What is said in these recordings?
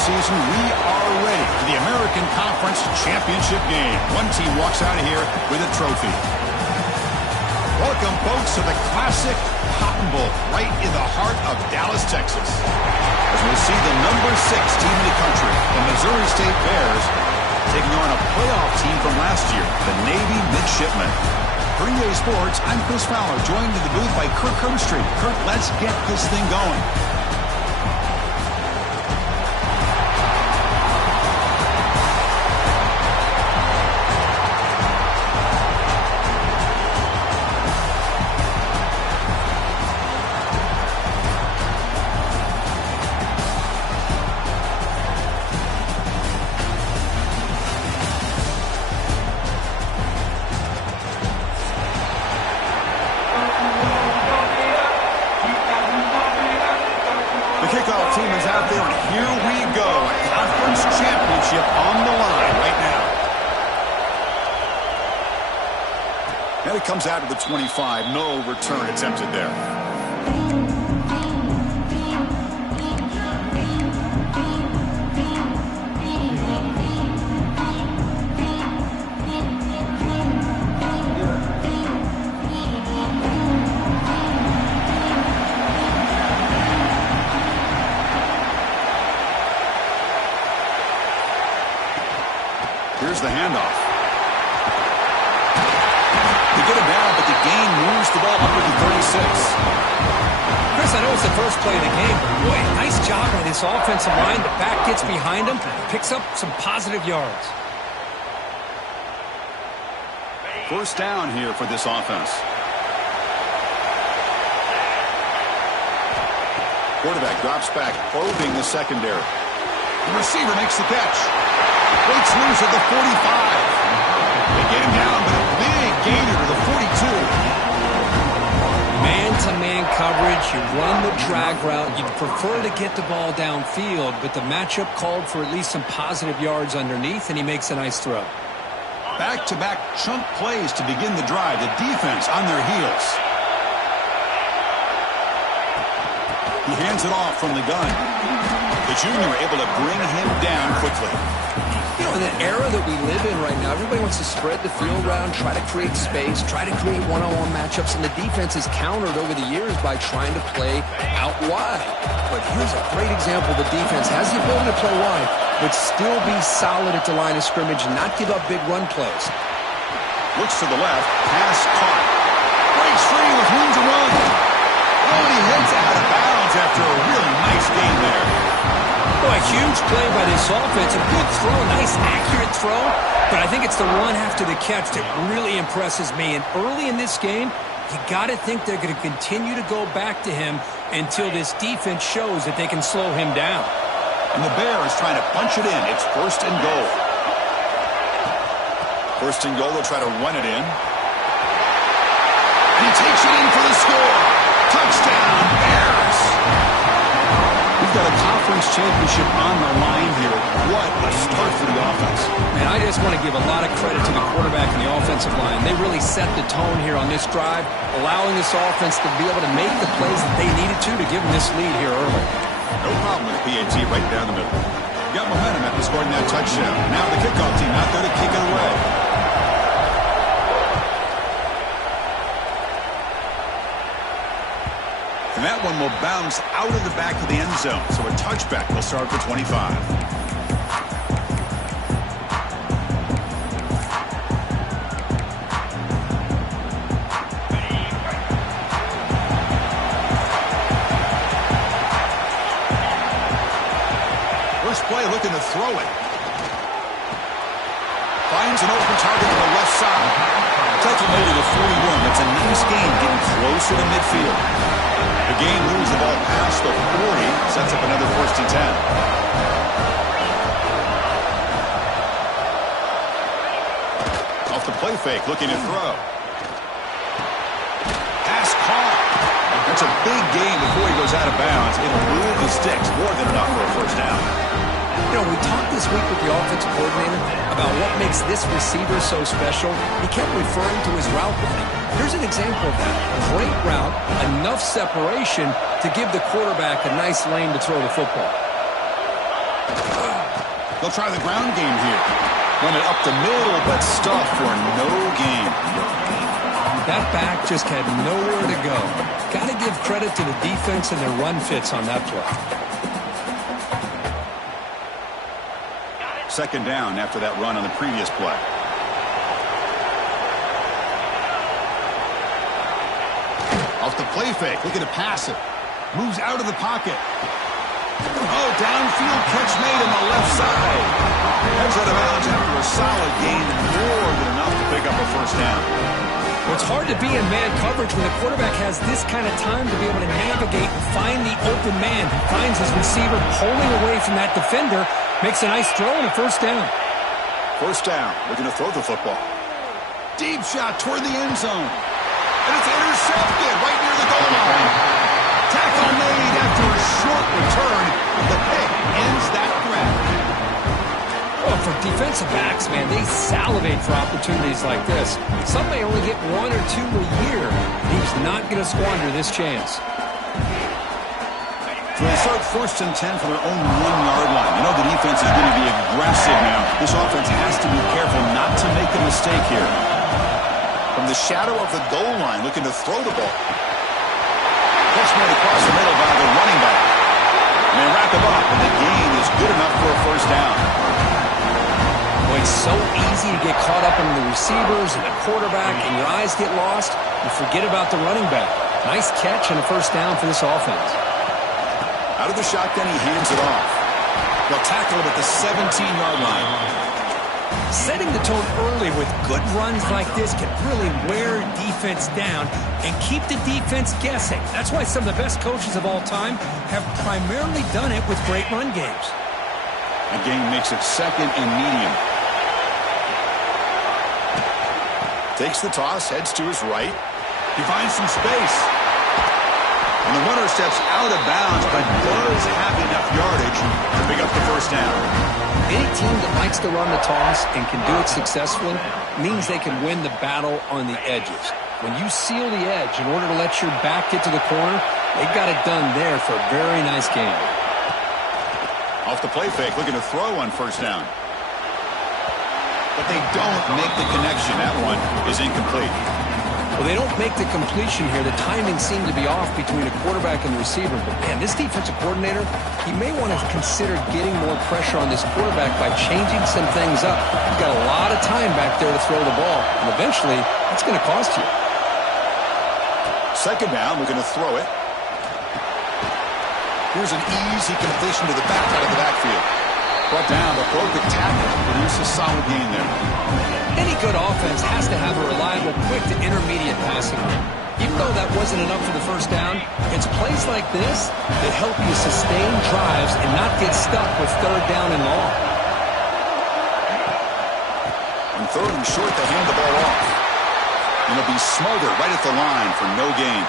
season, we are ready for the American Conference Championship game. One team walks out of here with a trophy. Welcome, folks, to the classic Cotton Bowl right in the heart of Dallas, Texas. As we'll see the number 6 team in the country, the Missouri State Bears, taking on a playoff team from last year, the Navy Midshipmen. For EA Sports, I'm Chris Fowler, joined in the booth by Kirk Herbstreit. Kirk, let's get this thing going. Kickoff team is out there, and here we go. A conference championship on the line right now. And it comes out to the 25. No return attempted there. Here's the handoff. They get it down, but the gain moves the ball under the 36. Chris, I know it's the first play of the game, but boy, nice job by this offensive line. The back gets behind him, picks up some positive yards. First down here for this offense. Quarterback drops back, probing the secondary. The receiver makes the catch. Breaks loose at the 45. They get him down, but a big gainer to the 42. Man-to-man coverage, you run the drag route. You'd prefer to get the ball downfield, but the matchup called for at least some positive yards underneath, and he makes a nice throw. Back-to-back chunk plays to begin the drive. The defense on their heels. He hands it off from the gun. The junior able to bring him down quickly. You know, in the era that we live in right now, everybody wants to spread the field around, try to create space, try to create one-on-one matchups, and the defense has countered over the years by trying to play out wide. But here's a great example. The defense has the ability to play wide, but still be solid at the line of scrimmage and not give up big run plays. Looks to the left, pass caught. Breaks free with room to run. Oh, and he heads out of bounds after a really nice game there. Boy, a huge play by this offense. A good throw, a nice accurate throw. But I think it's the run after the catch that really impresses me. And early in this game, you got to think they're going to continue to go back to him until this defense shows that they can slow him down. And the Bears trying to punch it in. It's first and goal. First and goal, they'll try to run it in. And he takes it in for the score. Touchdown, Bears. We've got a conference championship on the line here. What a start for the offense. Man, I just want to give a lot of credit to the quarterback and the offensive line. They really set the tone here on this drive, allowing this offense to be able to make the plays that they needed to give them this lead here early. No problem with PAT right down the middle. Got momentum after scoring that touchdown. Now the kickoff team out there to kick it away. And that one will bounce out of the back of the end zone. So a touchback will start for 25. First play looking to throw it. Finds an open target to the left side. Takes it maybe to 41. That's a nice gain, getting closer to midfield. The game moves the ball past the 40, sets up another first and 10. Off the play fake, looking to throw. Pass caught. That's a big gain before he goes out of bounds. It'll move the sticks, more than enough for a first down. You know, we talked this week with the offensive coordinator about what makes this receiver so special. He kept referring to his route running. Here's an example of that. Great route, enough separation to give the quarterback a nice lane to throw the football. They'll try the ground game here. Run it up the middle, but stuffed for no gain. That back just had nowhere to go. Got to give credit to the defense and their run fits on that play. Second down after that run on the previous play. Off the play fake, looking to pass it. Moves out of the pocket. Oh, downfield catch made on the left side. Heads out of bounds after a solid gain, more than enough to pick up a first down. Well, it's hard to be in man coverage when the quarterback has this kind of time to be able to navigate and find the open man. He finds his receiver pulling away from that defender, makes a nice throw and a first down. First down, looking to throw the football. Deep shot toward the end zone. And it's intercepted right near the goal line. Tackle made after a short return. The pick ends that grab. Well, for defensive backs, man, they salivate for opportunities like this. Some may only get 1 or 2 a year. He's not going to squander this chance. So they start 1st and 10 from their own 1-yard line. You know the defense is going to be aggressive now. This offense has to be careful not to make a mistake here. From the shadow of the goal line, looking to throw the ball. Catch made across the middle by the running back. And they wrap him up, and the gain is good enough for a first down. Boy, it's so easy to get caught up in the receivers and the quarterback, and your eyes get lost. You forget about the running back. Nice catch and a first down for this offense. Out of the shotgun, he hands it off. They'll tackle him at the 17-yard line. Setting the tone early with good runs like this can really wear defense down and keep the defense guessing. That's why some of the best coaches of all time have primarily done it with great run games. The game makes it 2nd and medium. Takes the toss, heads to his right. He finds some space. And the runner steps out of bounds, but does have enough yardage to pick up the first down. Any team that likes to run the toss and can do it successfully means they can win the battle on the edges. When you seal the edge in order to let your back get to the corner, they've got it done there for a very nice game. Off the play fake, looking to throw on first down. But they don't make the connection. That one is incomplete. Well, they don't make the completion here. The timing seemed to be off between a quarterback and the receiver. But, man, this defensive coordinator, he may want to consider getting more pressure on this quarterback by changing some things up. He's got a lot of time back there to throw the ball. And eventually, that's going to cost you. Second down, we're going to throw it. Here's an easy completion to the back out of the backfield. Brought down, but broke the tackle to produce a solid gain there. Any good offense has to have a reliable, quick to intermediate passing game. Even though that wasn't enough for the first down, it's plays like this that help you sustain drives and not get stuck with 3rd down and long. On 3rd and short, they hand the ball off. And it'll be smothered right at the line for no gain.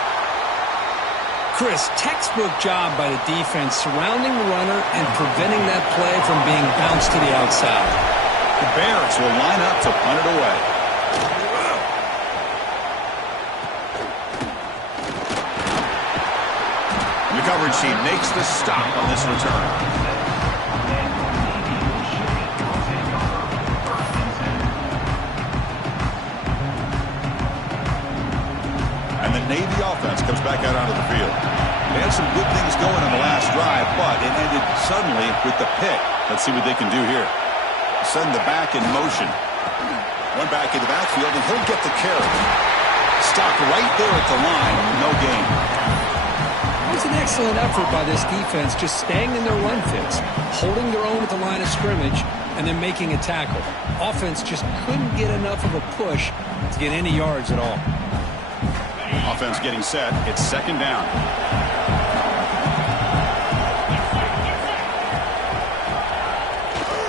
Chris, textbook job by the defense surrounding the runner and preventing that play from being bounced to the outside. The Bears will line up to punt it away. The coverage team makes the stop on this return. And the Navy offense comes back out onto the field. They had some good things going on the last drive, but it ended suddenly with the pick. Let's see what they can do here. Send the back in motion. One back in the backfield, and he'll get the carry. Stopped right there at the line. No gain. It was an excellent effort by this defense, just staying in their run fits, holding their own at the line of scrimmage, and then making a tackle. Offense just couldn't get enough of a push to get any yards at all. Offense getting set. It's second down.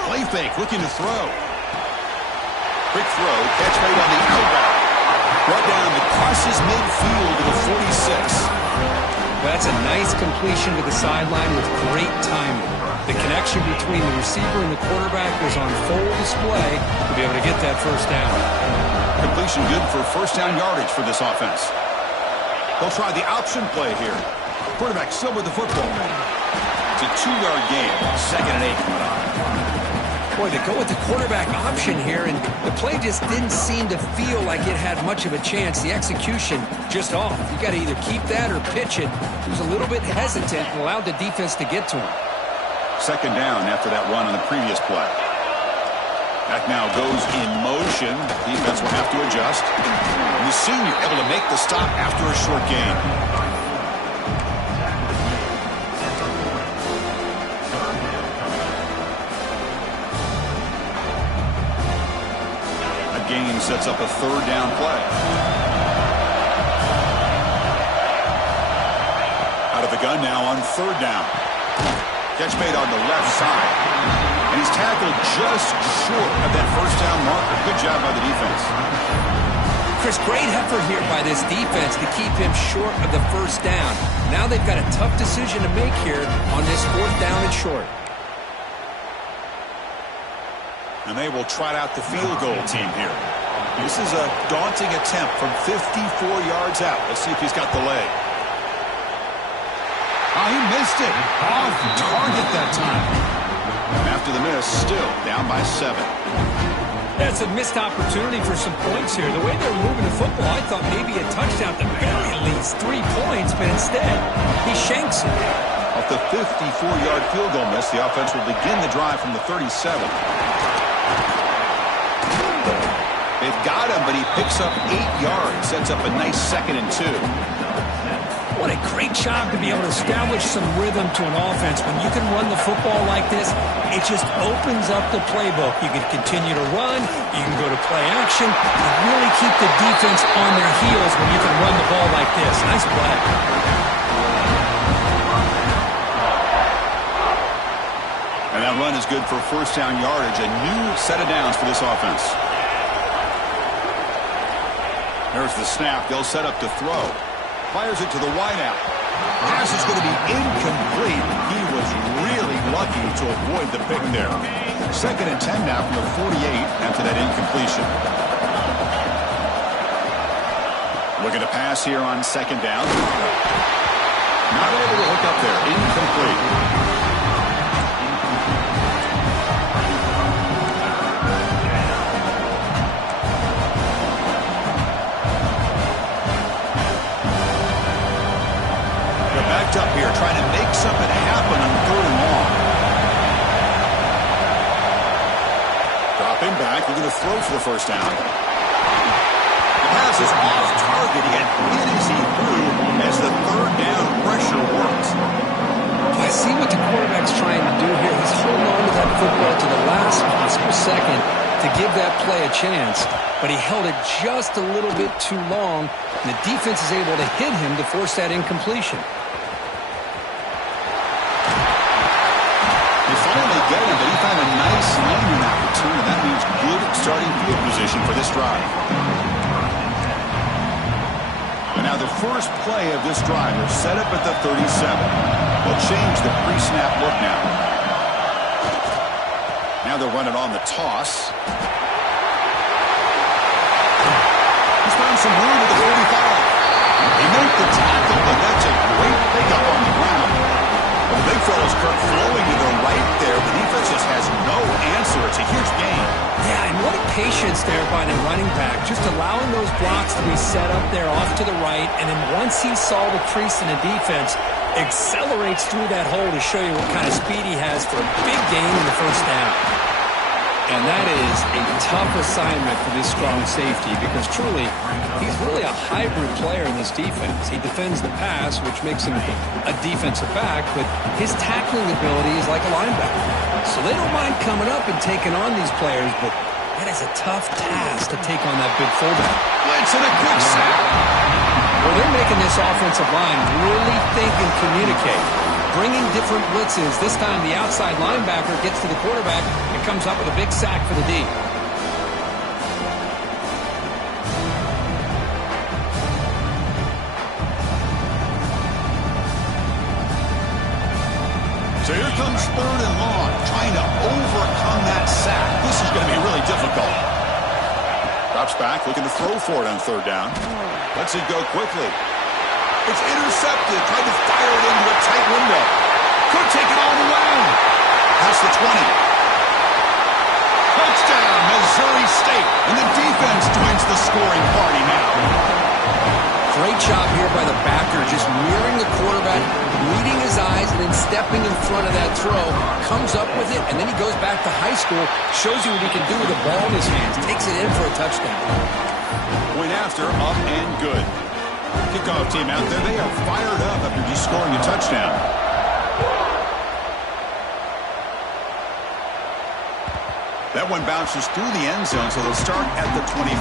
Play fake, looking to throw. Quick throw, catch made on the outback. Brought down across his midfield to the 46. That's a nice completion to the sideline with great timing. The connection between the receiver and the quarterback was on full display to be able to get that first down. Completion good for first down yardage for this offense. They'll try the option play here. Quarterback still with the football. It's a 2-yard gain. 2nd and 8 coming on. Boy, they go with the quarterback option here, and the play just didn't seem to feel like it had much of a chance. The execution just off. You got to either keep that or pitch it. He was a little bit hesitant and allowed the defense to get to him. Second down after that run on the previous play. That now goes in motion. Defense will have to adjust. And the senior able to make the stop after a short gain. Gain sets up a third down play. Out of the gun now on third down. Catch made on the left side. And he's tackled just short of that first down marker. Good job by the defense. Chris, great effort here by this defense to keep him short of the first down. Now they've got a tough decision to make here on this fourth down and short. And they will trot out the field goal team here. This is a daunting attempt from 54 yards out. Let's see if he's got the leg. Oh, he missed it. Off target that time. And after the miss, still down by 7. That's a missed opportunity for some points here. The way they're moving the football, I thought maybe a touchdown, at the very least 3 points, but instead, he shanks it. Off the 54-yard field goal miss, the offense will begin the drive from the 37. They've got him, but he picks up 8 yards. Sets up a nice 2nd and 2. What a great job to be able to establish some rhythm to an offense. When you can run the football like this, it just opens up the playbook. You can continue to run. You can go to play action. You really keep the defense on their heels when you can run the ball like this. Nice play. And that run is good for first down yardage. A new set of downs for this offense. There's the snap. They'll set up to throw. Fires it to the wideout. Pass is going to be incomplete. He was really lucky to avoid the pick there. 2nd and 10 now from the 48 after that incompletion. Looking to pass here on 2nd down. Not able to hook up there. Incomplete. Up here trying to make something happen on 3rd and long. Dropping back, looking to throw for the first down. The pass is off target. He got hit as he threw as the 3rd down pressure works. I see what the quarterback's trying to do here. He's holding on to that football to the last possible second to give that play a chance, but he held it just a little bit too long, and the defense is able to hit him to force that incompletion. Get him, but he found a nice lane in that return, and that means good starting field position for this drive. And now the first play of this drive, they're set up at the 37. They'll change the pre-snap look now. Now they'll run it on the toss. He's found some room at the 45. He made the tackle, but that's a great pickup on the ground. The big fella's flowing to the right there. The defense just has no answer. It's a huge gain. Yeah, and what a patience there by the running back. Just allowing those blocks to be set up there off to the right. And then once he saw the crease in the defense, accelerates through that hole to show you what kind of speed he has for a big gain in the first down. And that is a tough assignment for this strong safety because truly, he's really a hybrid player in this defense. He defends the pass, which makes him a defensive back, but his tackling ability is like a linebacker. So they don't mind coming up and taking on these players, but that is a tough task to take on that big fullback. Blitz and a quick sack. Well, they're making this offensive line really think and communicate. Bringing different blitzes. This time the outside linebacker gets to the quarterback and comes up with a big sack for the D. So here comes 3rd and long, trying to overcome that sack. This is going to be really difficult. Drops back, looking to throw for it on 3rd down. Lets it go quickly. It's intercepted. Tried to fire it into a tight window. Could take it all the way. That's the 20. Touchdown, Missouri State. And the defense joins the scoring party now. Great job here by the backer, just mirroring the quarterback, reading his eyes, and then stepping in front of that throw. Comes up with it, and then he goes back to high school, shows you what he can do with the ball in his hands, takes it in for a touchdown. Point after, up and good. Kickoff team out there, they are fired up after just scoring a touchdown. That one bounces through the end zone, so they'll start at the 25.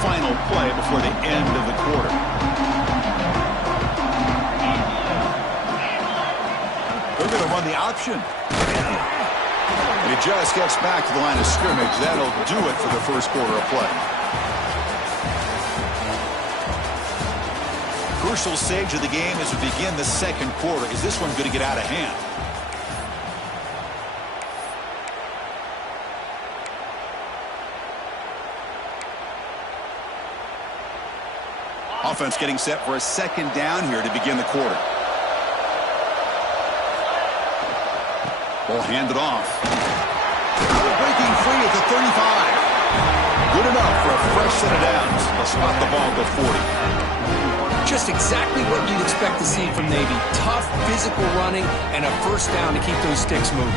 Final play before the end of the quarter. They're going to run the option. It just gets back to the line of scrimmage. That'll do it for the first quarter of play. Crucial stage of the game as we begin the second quarter. Is this one going to get out of hand? Offense getting set for a second down here to begin the quarter. Ball handed off. Breaking free at the 35. Good enough for a fresh set of downs. They'll spot the ball at the 40. Just exactly what you'd expect to see from Navy. Tough, physical running, and a first down to keep those sticks moving.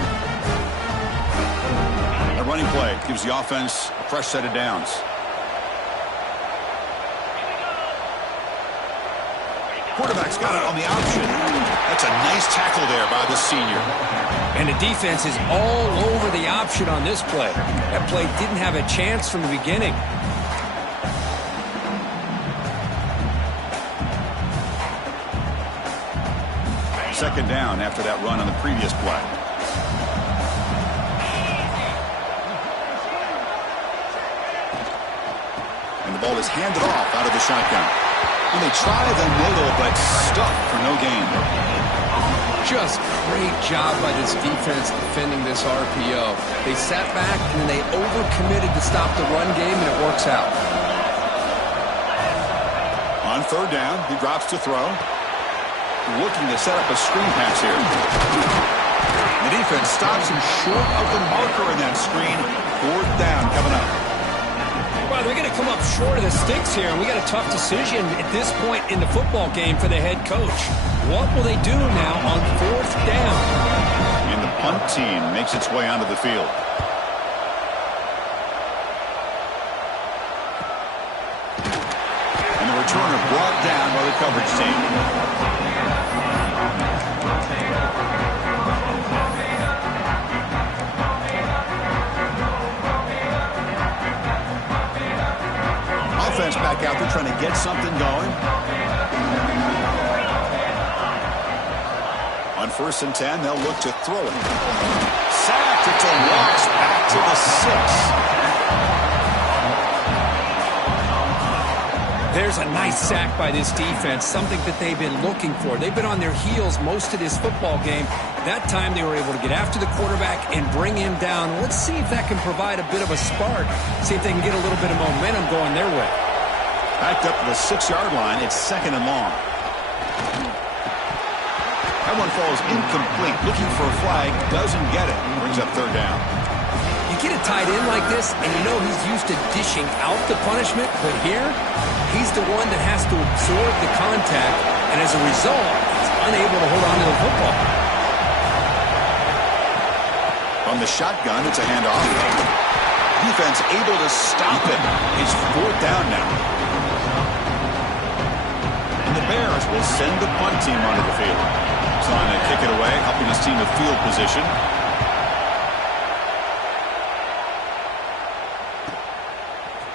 A running play gives the offense a fresh set of downs. Quarterback's got it on the option. That's a nice tackle there by the senior. And the defense is all over the option on this play. That play didn't have a chance from the beginning. Second down after that run on the previous play. And the ball is handed off out of the shotgun. And they try the middle, but stuck for no gain. Just great job by this defense defending this RPO. They sat back, and then they overcommitted to stop the run game, and it works out. On third down, he drops to throw. Looking to set up a screen pass here. The defense stops him short of the marker in that screen. Fourth down coming up. Well, they're going to come up short of the sticks here, and we got a tough decision at this point in the football game for the head coach. What will they do now on fourth down? And the punt team makes its way onto the field. And the returner brought down by the coverage team. Offense back out there trying to get something going. On 1st and 10, they'll look to throw it. Sacked. It's a loss back to the 6. There's a nice sack by this defense, something that they've been looking for. They've been on their heels most of this football game. That time they were able to get after the quarterback and bring him down. Let's see if that can provide a bit of a spark. See if they can get a little bit of momentum going their way. Backed up to the 6-yard line. It's second and long. That one falls incomplete. Looking for a flag. Doesn't get it. Brings up third down. You get a tight end like this, and you know he's used to dishing out the punishment. But here, he's the one that has to absorb the contact. And as a result, he's unable to hold on to the football. From the shotgun, it's a handoff. Defense able to stop it. It's fourth down now. And the Bears will send the punt team onto the field. Trying to kick it away, helping his team with field position.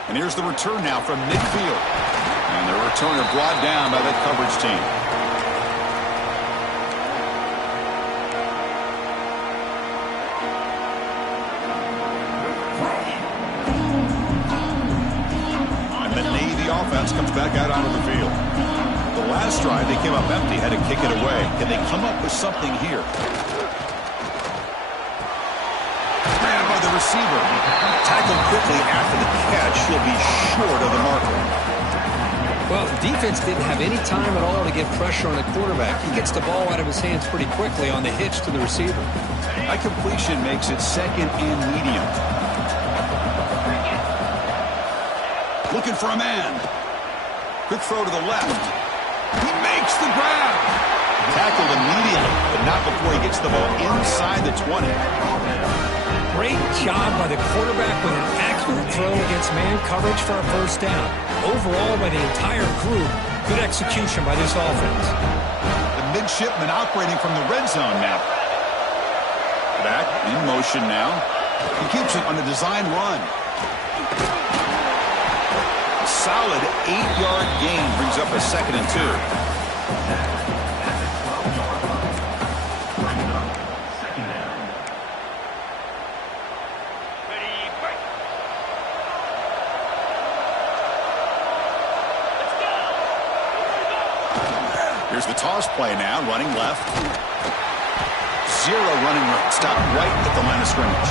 And here's the return now from midfield. And the returner brought down by that coverage team. And the Navy offense comes back out onto the field. The last drive, they came up empty, had to kick it away. Can they come up with something here? Grabbed by the receiver. Tackled quickly after the catch. He'll be short of the marker. Well, defense didn't have any time at all to get pressure on the quarterback. He gets the ball out of his hands pretty quickly on the hitch to the receiver. That completion makes it second and medium. Looking for a man. Quick throw to the left. He makes the grab. Tackled immediately, but not before he gets the ball inside the 20. Great job by the quarterback with an accurate throw against man coverage for a first down. Overall, by the entire crew, good execution by this offense. The midshipman operating from the red zone now. Back in motion now. He keeps it on a design run. A solid 8-yard gain brings up a 2nd and 2. Here's the toss play now, running left. Zero running room. Stop right at the line of scrimmage.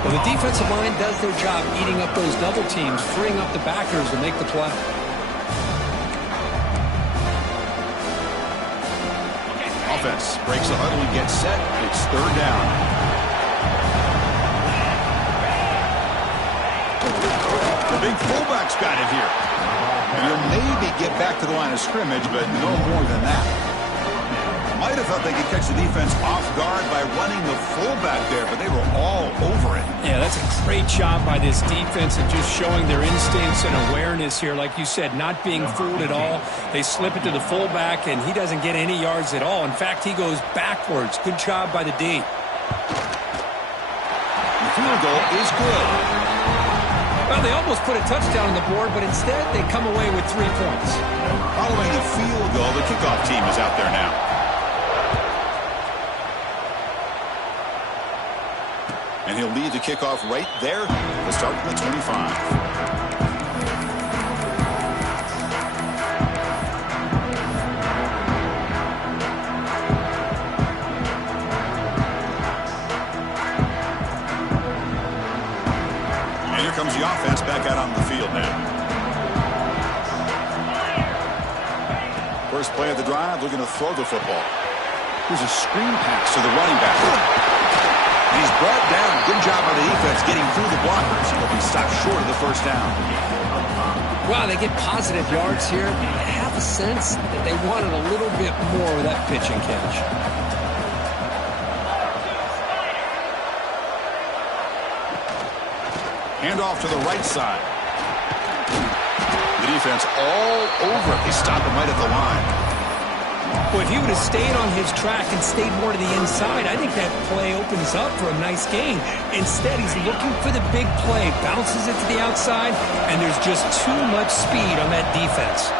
Well, the defensive line does their job eating up those double teams, freeing up the backers to make the play. Offense breaks the huddle and gets set. It's 3rd down. The big fullback's got it here. And he'll maybe get back to the line of scrimmage, but no more than that. Might have thought they could catch the defense off guard by running the fullback there, but they were all over it. Yeah, that's a great job by this defense and just showing their instincts and awareness here. Like you said, not being fooled at all. They slip it to the fullback, and he doesn't get any yards at all. In fact, he goes backwards. Good job by the D. The field goal is good. Well, they almost put a touchdown on the board, but instead they come away with 3 points. Following the field goal, the kickoff team is out there now. And he'll lead the kickoff right there. We'll start from the 25. Comes the offense back out on the field now. First play of the drive, looking to throw the football. Here's a screen pass to the running back. And he's brought down. Good job by the defense getting through the blockers. He'll be stopped short of the first down. Wow, they get positive yards here. I have a sense that they wanted a little bit more with that pitch and catch. Handoff to the right side. The defense all over it. They stop him right at the line. Well, if he would have stayed on his track and stayed more to the inside, I think that play opens up for a nice gain. Instead, he's looking for the big play, bounces it to the outside, and there's just too much speed on that defense.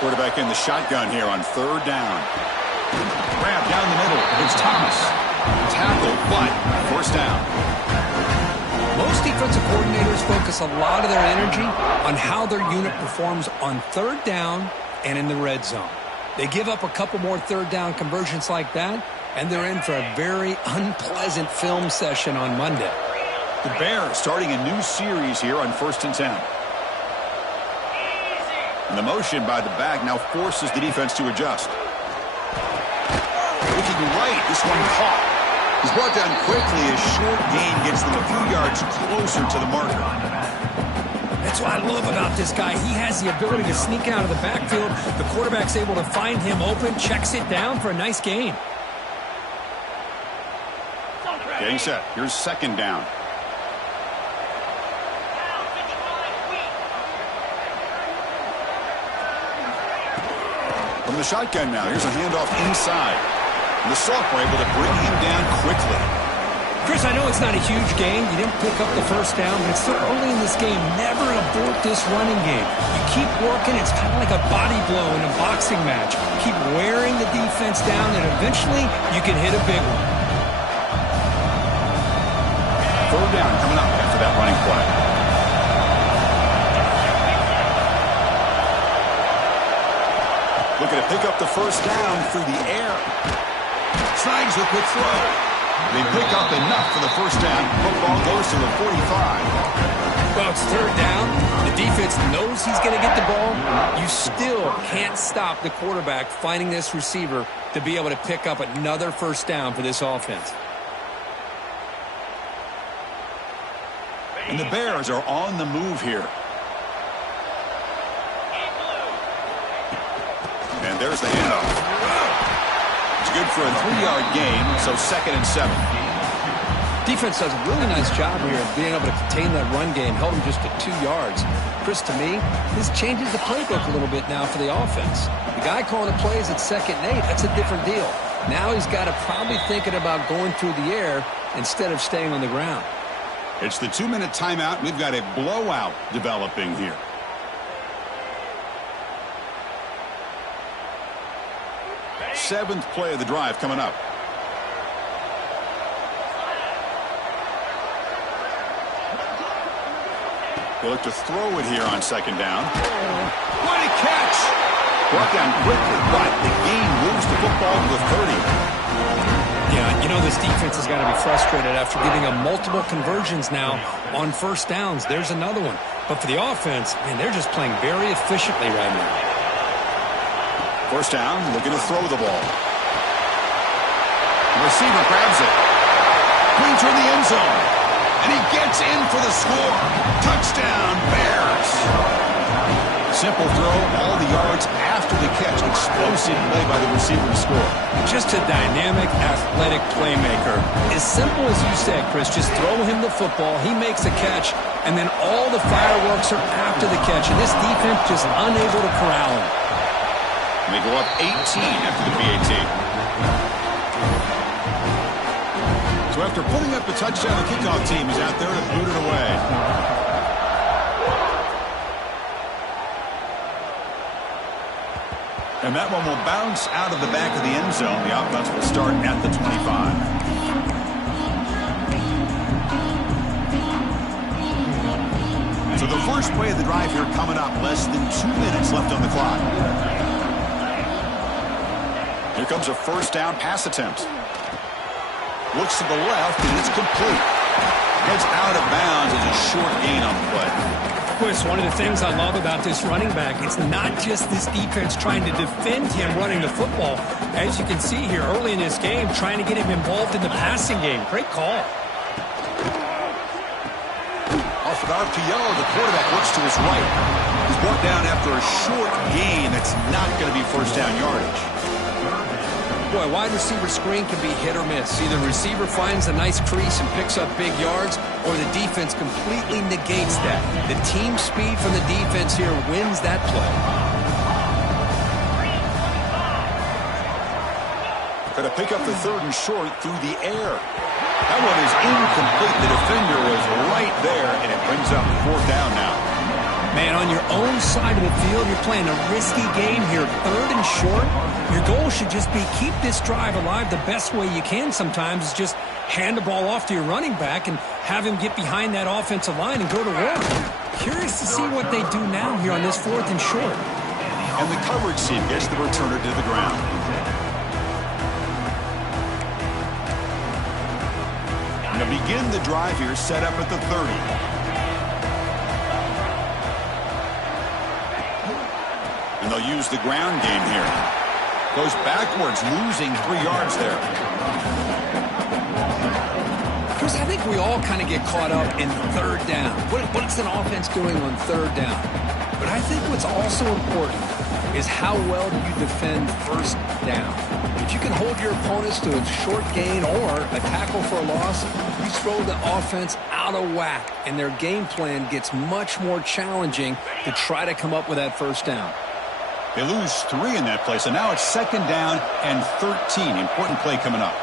Quarterback in the shotgun here on 3rd down. Grab down the middle. It's Thomas. Tackle, but first down. Most defensive coordinators focus a lot of their energy on how their unit performs on 3rd down and in the red zone. They give up a couple more 3rd down conversions like that, and they're in for a very unpleasant film session on Monday. The Bears starting a new series here on 1st and 10. And the motion by the back now forces the defense to adjust. Looking right, this one caught. He's brought down quickly. A short gain gets them a few yards closer to the marker. That's what I love about this guy. He has the ability to sneak out of the backfield. The quarterback's able to find him open, checks it down for a nice gain. Getting set. Here's 2nd down. From the shotgun now. Here's a handoff inside. And the Soft were able to bring him down quickly. Chris, I know it's not a huge gain. You didn't pick up the first down, but it's still early in this game. Never abort this running game. You keep working. It's kind of like a body blow in a boxing match. Keep wearing the defense down, and eventually you can hit a big one. 3rd down coming up after that running play. Looking to pick up the first down through the air. Snags a quick throw. They pick up enough for the first down. Football goes to the 45. Well, it's third down. The defense knows he's going to get the ball. You still can't stop the quarterback finding this receiver to be able to pick up another first down for this offense. And the Bears are on the move here. And there's the handoff. It's good for a 3-yard gain, so 2nd and 7. Defense does a really nice job here of being able to contain that run game, held him just to 2 yards. Chris, to me, this changes the playbook a little bit now for the offense. The guy calling the plays at 2nd and 8, that's a different deal. Now he's got to probably thinking about going through the air instead of staying on the ground. It's the 2-minute timeout. We've got a blowout developing here. Seventh play of the drive coming up. They look to throw it here on 2nd down. What a catch! Brought down quickly, but the gain moves the football to the 30. Yeah, you know this defense has got to be frustrated after giving up multiple conversions now on first downs. There's another one. But for the offense, man, they're just playing very efficiently right now. First down, looking to throw the ball. The receiver grabs it. Clean to the end zone. And he gets in for the score. Touchdown, Bears. Simple throw, all the yards after the catch. Explosive play by the receiver to score. Just a dynamic, athletic playmaker. As simple as you said, Chris, just throw him the football. He makes a catch, and then all the fireworks are after the catch. And this defense just unable to corral him. And they go up 18 after the PAT. So after putting up the touchdown, the kickoff team is out there to boot it away. And that one will bounce out of the back of the end zone. The offense will start at the 25. So the first play of the drive here coming up. Less than 2 minutes left on the clock. Here comes a first down pass attempt. Looks to the left, and it's complete. Heads out of bounds as a short gain on the play. Chris, one of the things I love about this running back, it's not just this defense trying to defend him running the football. As you can see here early in this game, trying to get him involved in the passing game. Great call. Off an RPO, the quarterback looks to his right. He's brought down after a short gain that's not going to be first down yardage. Boy, wide receiver screen can be hit or miss. Either receiver finds a nice crease and picks up big yards, or the defense completely negates that. The team speed from the defense here wins that play. Going to pick up the 3rd and short through the air. That one is incomplete. The defender was right there, and it brings up 4th down now. Man, on your own side of the field, you're playing a risky game here. 3rd and short. Your goal should just be keep this drive alive the best way you can sometimes is just hand the ball off to your running back and have him get behind that offensive line and go to work. Curious to see what they do now here on this 4th and short. And the coverage team gets the returner to the ground. And to begin the drive here, set up at the 30. And they'll use the ground game here. Goes backwards, losing 3 yards there. Chris, I think we all kind of get caught up in 3rd down. What's an offense doing on 3rd down? But I think what's also important is how well do you defend 1st down. If you can hold your opponents to a short gain or a tackle for a loss, you throw the offense out of whack, and their game plan gets much more challenging to try to come up with that 1st down. They lose 3 in that play, so now it's 2nd down and 13. Important play coming up.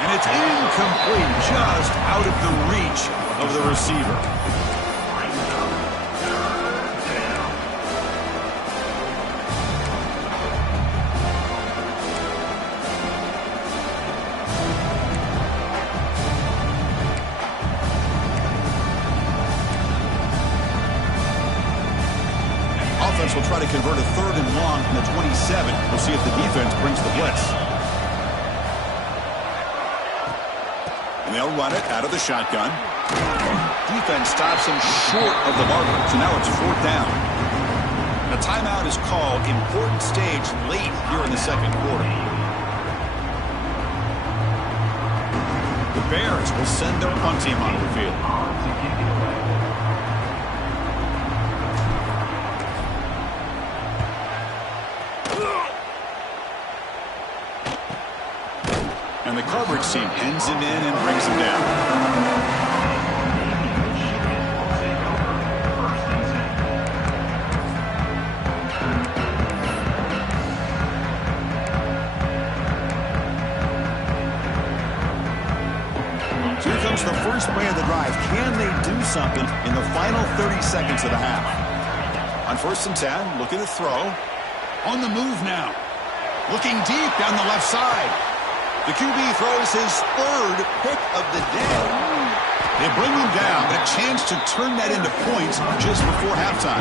And it's incomplete, just out of the reach of the receiver. Offense will try to convert a 3rd and long from the 27. We'll see if the defense brings the blitz. And they'll run it out of the shotgun. Defense stops him short of the marker, so now it's 4th down. A timeout is called. Important stage late here in the second quarter. The Bears will send their punt team onto the field. And the coverage team pins him in and brings him down. Here comes the first play of the drive. Can they do something in the final 30 seconds of the half? On 1st and 10, looking to throw. On the move now. Looking deep down the left side. The QB throws his 3rd pick of the day. They bring him down, but a chance to turn that into points just before halftime.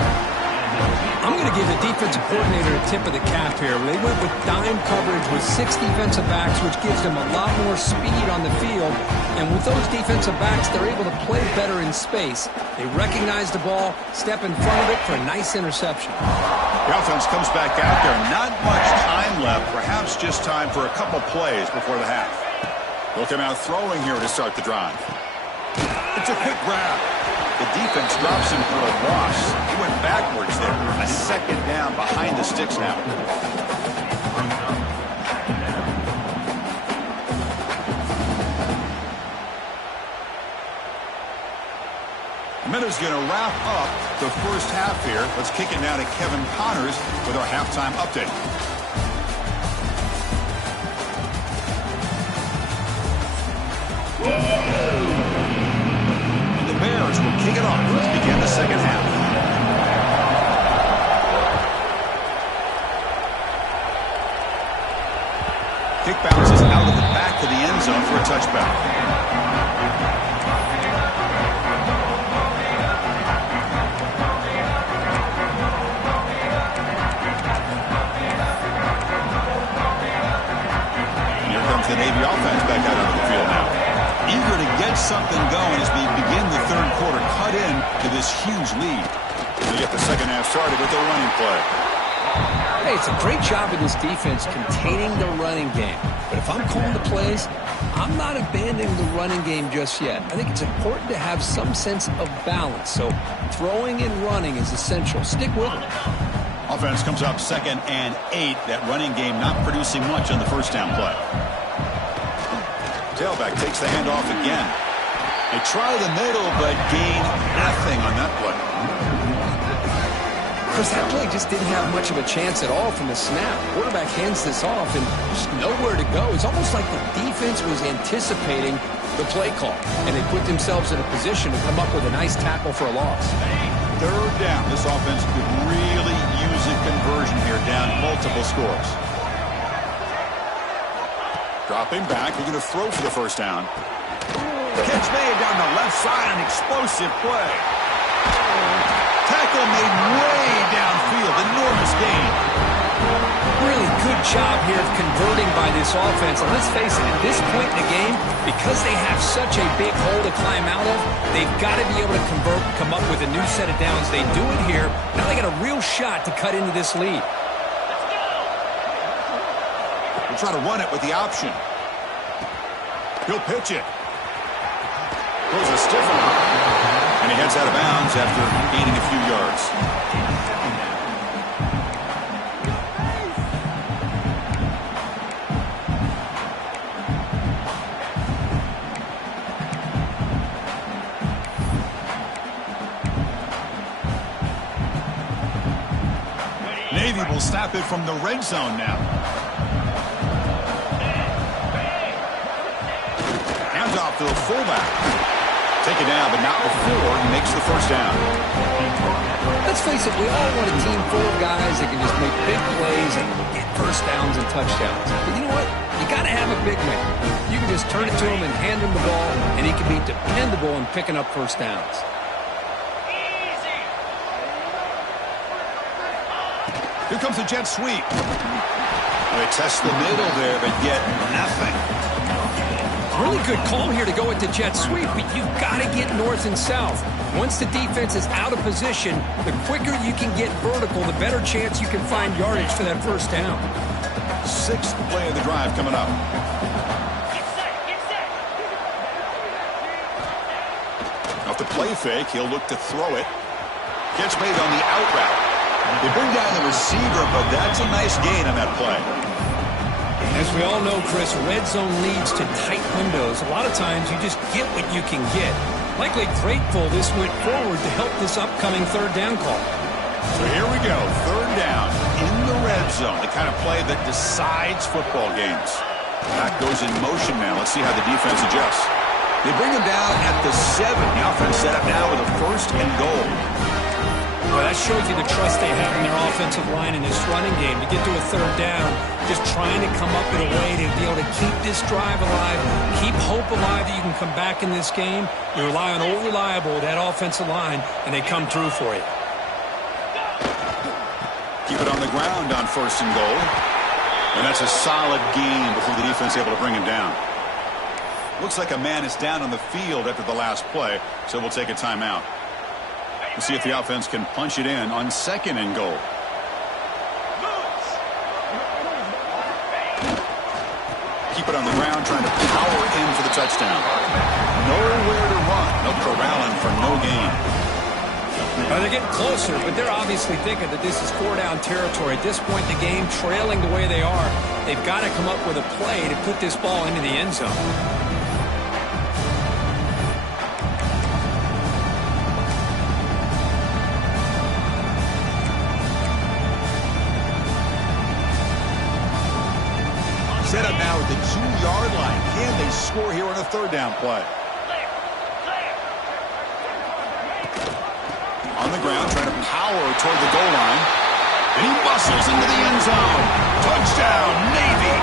I'm going to give the defensive coordinator a tip of the cap here. They went with dime coverage with 6 defensive backs, which gives them a lot more speed on the field. And with those defensive backs, they're able to play better in space. They recognize the ball, step in front of it for a nice interception. The offense comes back out there. Not much time left. Perhaps just time for a couple plays before the half. They'll come out throwing here to start the drive. It's a quick grab. The defense drops him for a loss. He went backwards there. A 2nd down behind the sticks now. Minute's going to wrap up the first half here. Let's kick it now to Kevin Connors with our halftime update. And the Bears will kick it off to begin the second half. Kick bounces out of the back of the end zone for a touchback. The Navy offense back out onto the field now. Eager to get something going as we begin the 3rd quarter. Cut in to this huge lead. They get the second half started with their running play. Hey, it's a great job of this defense containing the running game. But if I'm calling the plays, I'm not abandoning the running game just yet. I think it's important to have some sense of balance. So throwing and running is essential. Stick with it. Offense comes up 2nd and 8. That running game not producing much on the 1st down play. Tailback takes the handoff again. They try the middle, but gain nothing on that play. Chris, that play just didn't have much of a chance at all from the snap. Quarterback hands this off and just nowhere to go. It's almost like the defense was anticipating the play call, and they put themselves in a position to come up with a nice tackle for a loss. 3rd down. This offense could really use a conversion here, down multiple scores. Dropping back, they're going to throw for the 1st down. Catch made down the left side, an explosive play. Tackle made way downfield, enormous gain. Really good job here of converting by this offense. And let's face it, at this point in the game, because they have such a big hole to climb out of, they've got to be able to convert, come up with a new set of downs. They do it here. Now they got a real shot to cut into this lead. We'll try to run it with the option. He'll pitch it. Throws a stiff one. And he heads out of bounds after gaining a few yards. Navy will snap it from the red zone now. Hands off to the fullback. Take it down, but not before he makes the 1st down. Let's face it, we all want a team full of guys that can just make big plays and get 1st downs and touchdowns. But you know what? You got to have a big man. You can just turn it to him and hand him the ball, and he can be dependable in picking up 1st downs. Here comes the jet sweep. They test the middle there, but get nothing. Really good call here to go with the jet sweep, but you've got to get north and south. Once the defense is out of position, the quicker you can get vertical, the better chance you can find yardage for that first down. Sixth play of the drive coming up. Off the play fake, he'll look to throw it. Gets made on the out route. They bring down the receiver, but that's a nice gain on that play. As we all know, Chris, red zone leads to tight windows. A lot of times you just get what you can get. Likely grateful this went forward to help this upcoming third down call. So here we go, third down in the red zone, the kind of play that decides football games. That goes in motion now. Let's see how the defense adjusts. They bring him down at the 7. The offense set up now with a first and goal. Well, that shows you the trust they have in their offensive line in this running game. To get to a third down, just trying to come up with a way to be able to keep this drive alive, keep hope alive that you can come back in this game. You rely on old reliable, that offensive line, and they come through for you. Keep it on the ground on first and goal. And that's a solid gain before the defense is able to bring him down. Looks like a man is down on the field after the last play, so we'll take a timeout. We'll see if the offense can punch it in on second and goal. Keep it on the ground, trying to power in for the touchdown. Nowhere to run. No corralling for no gain. They're getting closer, but they're obviously thinking that this is four-down territory. At this point in the game, trailing the way they are, they've got to come up with a play to put this ball into the end zone. Set up now at the 2-yard line. Can they score here on a third down play? On the ground, trying to power toward the goal line. And he bustles into the end zone. Touchdown, Navy!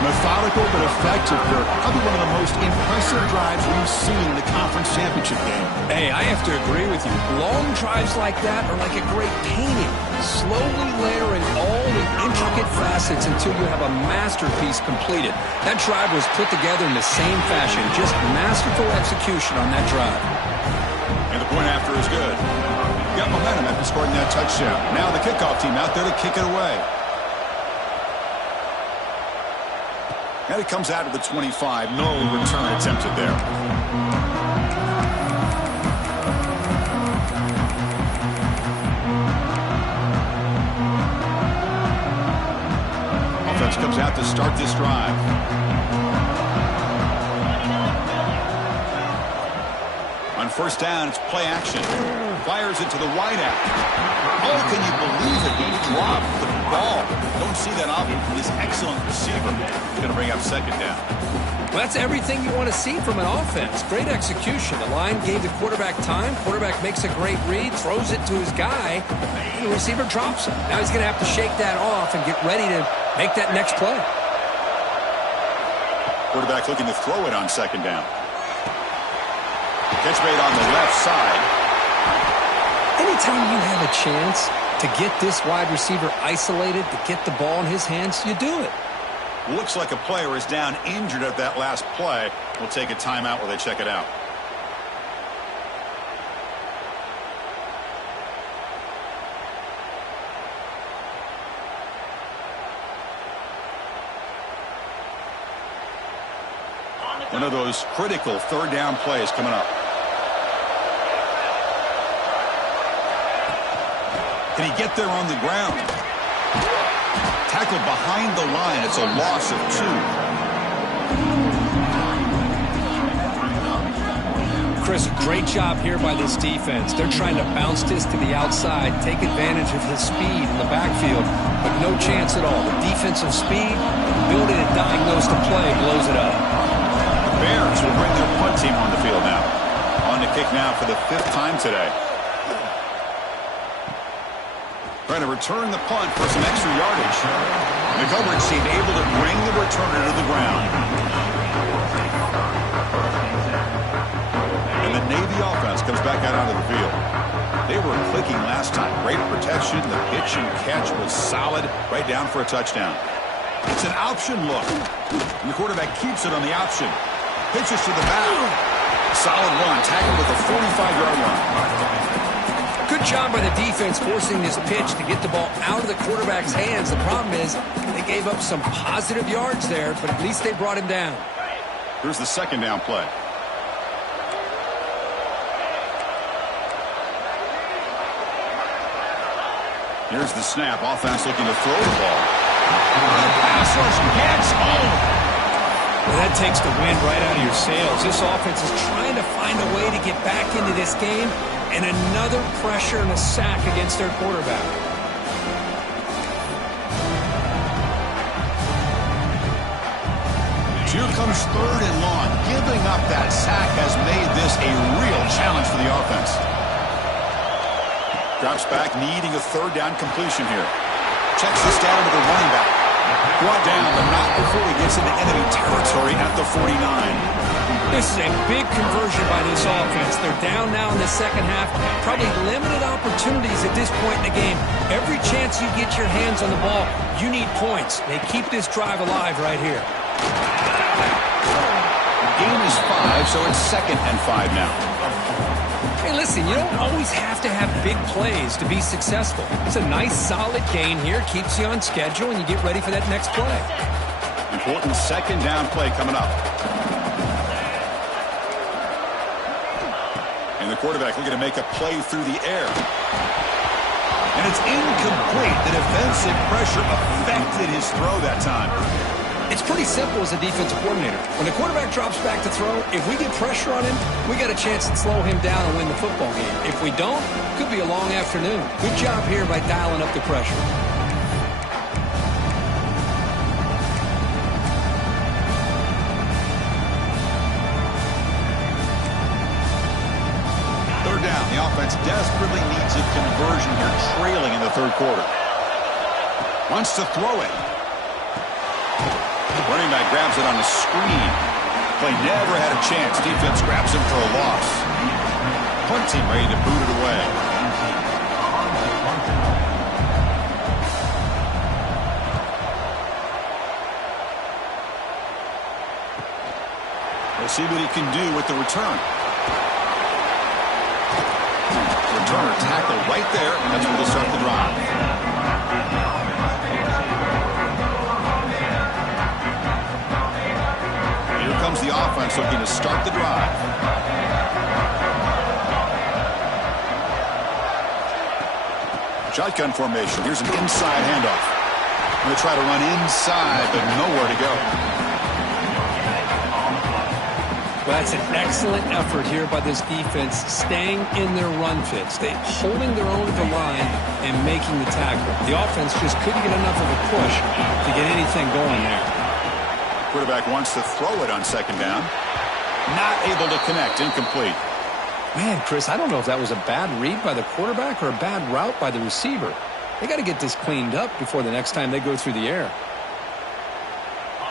Methodical but effective, Kirk. Probably one of the most impressive drives we've seen in the conference championship game. Hey, I have to agree with you. Long drives like that are like a great painting. Slowly layering all the intricate facets until you have a masterpiece completed. That drive was put together in the same fashion. Just masterful execution on that drive. And the point after is good. Got momentum after scoring that touchdown. Now the kickoff team out there to kick it away. And it comes out of the 25. No return attempted there. Offense comes out to start this drive. On first down, it's play action. Fires it to the wideout. Oh, can you believe it? He dropped the ball. Don't see that often from this excellent receiver. He's going to bring up second down. Well, that's everything you want to see from an offense. Great execution. The line gave the quarterback time. Quarterback makes a great read, throws it to his guy, and the receiver drops it. Now he's going to have to shake that off and get ready to make that next play. Quarterback looking to throw it on second down. Catch made on the left side. Anytime you have a chance to get this wide receiver isolated, to get the ball in his hands, you do it. Looks like a player is down injured at that last play. We'll take a timeout while they check it out. One of those critical third down plays coming up. Can he get there on the ground? Tackled behind the line. It's a loss of 2. Chris, great job here by this defense. They're trying to bounce this to the outside, take advantage of his speed in the backfield, but no chance at all. The defensive speed, ability to diagnose the play, blows it up. The Bears will bring their punt team on the field now. On the kick now for the 5th time today. Trying to return the punt for some extra yardage. The coverage team able to bring the returner to the ground. And the Navy offense comes back out onto the field. They were clicking last time. Great protection. The pitch and catch was solid. Right down for a touchdown. It's an option look. And the quarterback keeps it on the option. Pitches to the back. Solid run, tackled at the 45-yard line. Good job by the defense forcing this pitch to get the ball out of the quarterback's hands. The problem is they gave up some positive yards there, but at least they brought him down. Here's the second down play. Here's the snap. Offense looking to throw the ball. Pass rush gets home. Well, that takes the wind right out of your sails. This offense is trying to find a way to get back into this game, and another pressure and a sack against their quarterback. Here comes third and long. Giving up that sack has made this a real challenge for the offense. Drops back, needing a third down completion here. Checks this down to the running back. Brought down, but not before he gets into enemy territory at the 49. This is a big conversion by this offense. They're down now in the second half. Probably limited opportunities at this point in the game. Every chance you get your hands on the ball, you need points. They keep this drive alive right here. Gain is 5, so it's 2nd and 5 now. Hey, listen, you don't always have to have big plays to be successful. It's a nice, solid gain here. Keeps you on schedule, and you get ready for that next play. Important second down play coming up. And the quarterback looking to make a play through the air. And it's incomplete. The defensive pressure affected his throw that time. It's pretty simple as a defensive coordinator. When the quarterback drops back to throw, if we get pressure on him, we got a chance to slow him down and win the football game. If we don't, it could be a long afternoon. Good job here by dialing up the pressure. Third down. The offense desperately needs a conversion here, trailing in the third quarter. Wants to throw it. Running back grabs it on the screen. Play never had a chance. Defense grabs him for a loss. Punt team ready to boot it away. We'll see what he can do with the return. Returner tackled right there. That's where they'll start the drive. Comes the offense looking to start the drive. Shotgun formation. Here's an inside handoff. Going to try to run inside, but nowhere to go. Well, that's an excellent effort here by this defense, staying in their run fits. They holding their own at the line and making the tackle. The offense just couldn't get enough of a push to get anything going there. Quarterback wants to throw it on second down. Not able to connect. Incomplete. Man, Chris, I don't know if that was a bad read by the quarterback or a bad route by the receiver. They got to get this cleaned up before the next time they go through the air.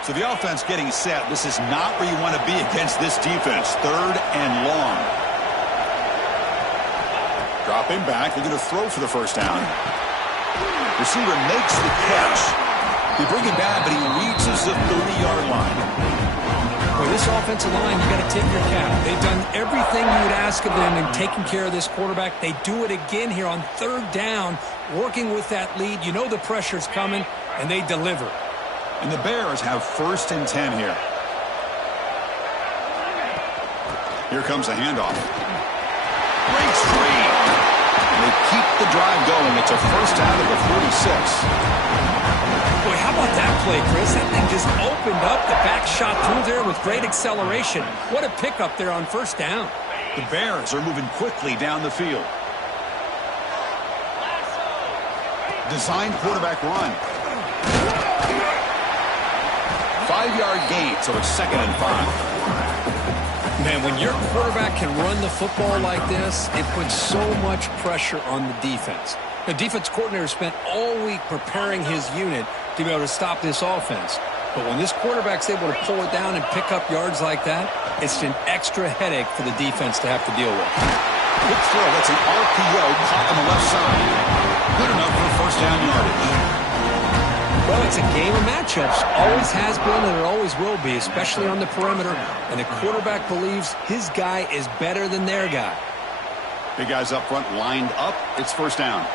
So the offense getting set. This is not where you want to be against this defense. Third and long. Dropping back. They're going to throw for the first down. Receiver makes the catch. They bring him down, but he reaches the 30-yard line. For this offensive line, you got to tip your cap. They've done everything you would ask of them in taking care of this quarterback. They do it again here on third down, working with that lead. You know the pressure's coming, and they deliver. And the Bears have 1st and 10 here. Here comes a handoff. Breaks free. And they keep the drive going. It's a first down of the 46. Boy, how about that play, Chris? That thing just opened up. The back shot through there with great acceleration. What a pickup there on first down. The Bears are moving quickly down the field. Design quarterback run. 5-yard gain, so it's 2nd and 5. Man, when your quarterback can run the football like this, it puts so much pressure on the defense. The defense coordinator spent all week preparing his unit to be able to stop this offense. But when this quarterback's able to pull it down and pick up yards like that, it's an extra headache for the defense to have to deal with. Quick throw. That's an RPO caught on the left side. Good enough for first down yardage. Well, it's a game of matchups. Always has been and it always will be, especially on the perimeter. And the quarterback believes his guy is better than their guy. Big guys up front lined up. It's first down.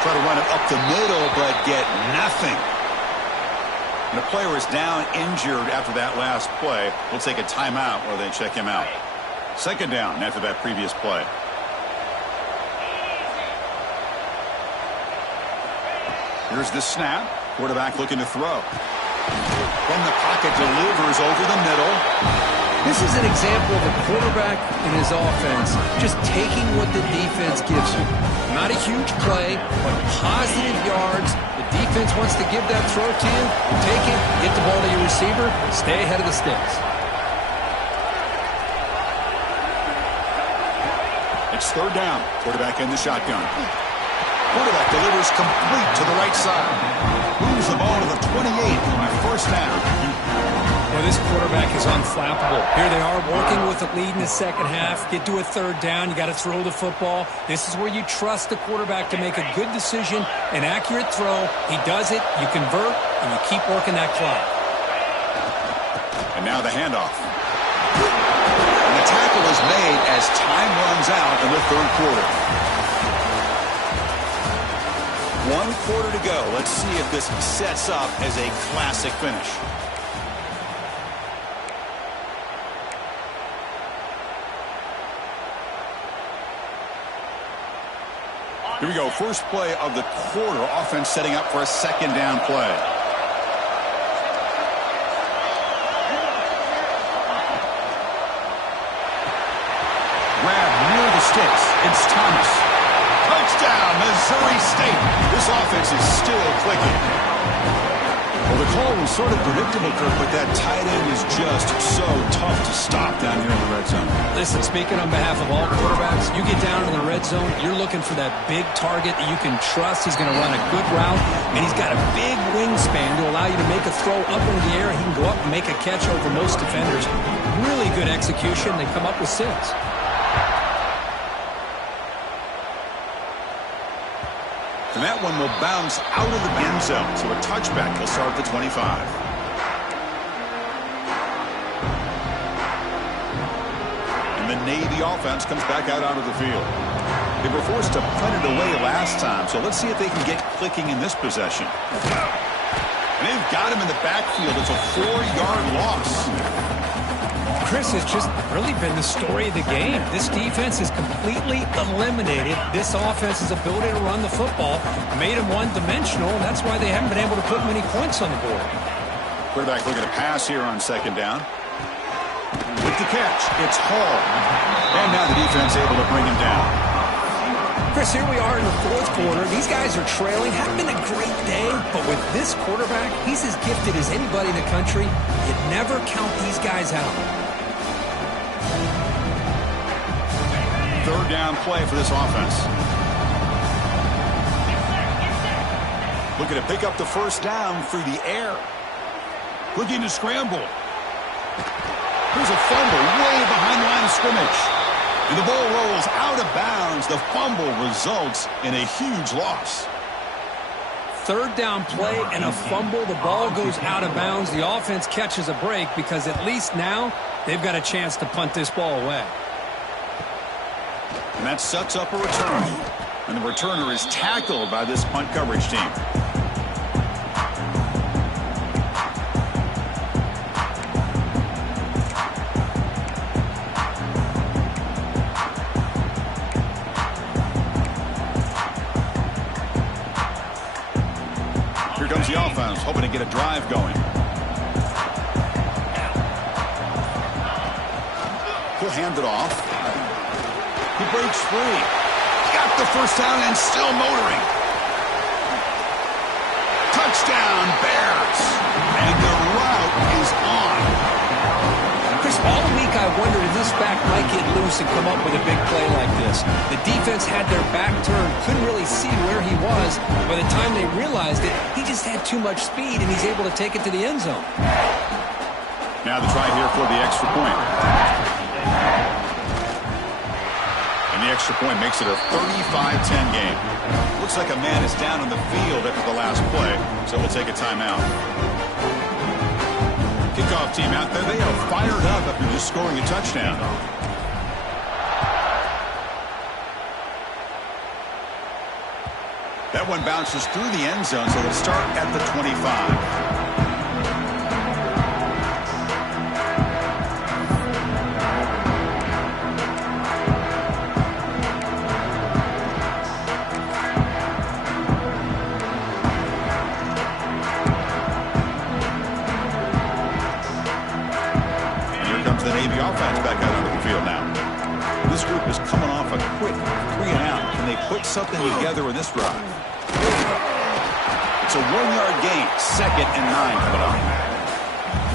Try to run it up the middle, but get nothing. And the player is down injured after that last play. We'll take a timeout or they check him out. Second down after that previous play. Here's the snap. Quarterback looking to throw. From the pocket, delivers over the middle. This is an example of a quarterback in his offense just taking what the defense gives you. Not a huge play, but positive yards. The defense wants to give that throw to you. You take it, get the ball to your receiver, stay ahead of the sticks. It's third down. Quarterback in the shotgun. Quarterback delivers complete to the right side. Moves the ball to the 28. It'll be first down. Well, this quarterback is unflappable. Here they are working with the lead in the second half. Get to a third down. You got to throw the football. This is where you trust the quarterback to make a good decision, an accurate throw. He does it. You convert, and you keep working that clock. And now the handoff. And the tackle is made as time runs out in the third quarter. 1 quarter to go. Let's see if this sets up as a classic finish. Here we go. First play of the quarter. Offense setting up for a second down play. Grab near the sticks. It's Thomas. Touchdown, Missouri State. This offense is still clicking. Well, the call was sort of predictable, Kirk, but that tight end is just so tough to stop down here in the red zone. Listen, speaking on behalf of all quarterbacks, you get down in the red zone, you're looking for that big target that you can trust. He's going to run a good route, and he's got a big wingspan to allow you to make a throw up into the air. He can go up and make a catch over most defenders. Really good execution. They come up with 6. And that one will bounce out of the end zone. So a touchback will start at the 25. And the Navy offense comes back out onto the field. They were forced to punt it away last time. So let's see if they can get clicking in this possession. And they've got him in the backfield. It's a 4-yard loss. Chris, has just really been the story of the game. This defense has completely eliminated this offense's ability to run the football, made them one-dimensional, and that's why they haven't been able to put many points on the board. Quarterback looking to pass here on second down. With the catch, it's Hall. And now the defense able to bring him down. Chris, here we are in the fourth quarter. These guys are trailing. Haven't been a great day, but with this quarterback, he's as gifted as anybody in the country. You never count these guys out. Third down play for this offense. Looking to pick up the first down through the air. Looking to scramble. Here's a fumble way behind the line of scrimmage. And the ball rolls out of bounds. The fumble results in a huge loss. Third down play and a fumble. The ball goes out of bounds. The offense catches a break because at least now they've got a chance to punt this ball away. And that sets up a return. And the returner is tackled by this punt coverage team. Here comes the offense, hoping to get a drive going. He'll hand it off. He breaks free. Got the first down and still motoring. Touchdown, Bears. And the route is on. Chris, all week I wondered if this back might get loose and come up with a big play like this. The defense had their back turned, couldn't really see where he was. By the time they realized it, he just just had too much speed, and he's able to take it to the end zone. Now the try here for the extra point. And the extra point makes it a 35-10 game. Looks like a man is down on the field after the last play, so we'll take a timeout. Kickoff team out there. They are fired up after just scoring a touchdown. That one bounces through the end zone, so they'll start at the 25. Something together in this drive. It's a 1-yard gain, 2nd and 9 coming up.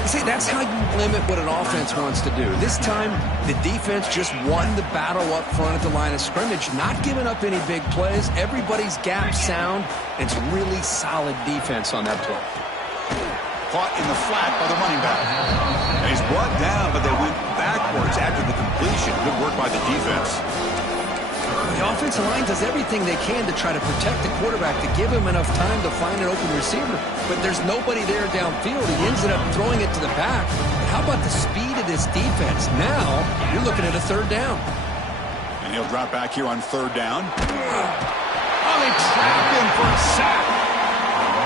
See, that's how you limit what an offense wants to do. This time, the defense just won the battle up front at the line of scrimmage, not giving up any big plays. Everybody's gap sound. It's really solid defense on that play. Caught in the flat by the running back. And he's brought down, but they went backwards after the completion. Good work by the defense. The offensive line does everything they can to try to protect the quarterback, to give him enough time to find an open receiver. But there's nobody there downfield. He ends up throwing it to the back. But how about the speed of this defense? Now you're looking at a 3rd down. And he'll drop back here on 3rd down. Oh, they trapped him for a sack.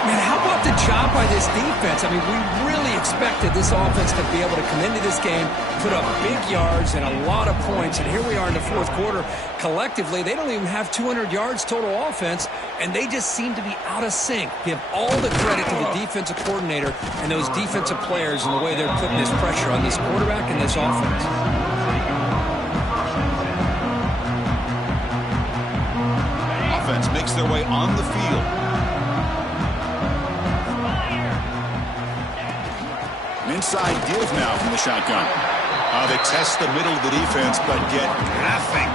Man, how about the job by this defense? I mean, we really expected this offense to be able to come into this game, put up big yards and a lot of points, and here we are in the 4th quarter. Collectively, they don't even have 200 yards total offense, and they just seem to be out of sync. Give all the credit to the defensive coordinator and those defensive players and the way they're putting this pressure on this quarterback and this offense. Offense makes their way on the field. Inside give now from the shotgun. They test the middle of the defense, but get nothing.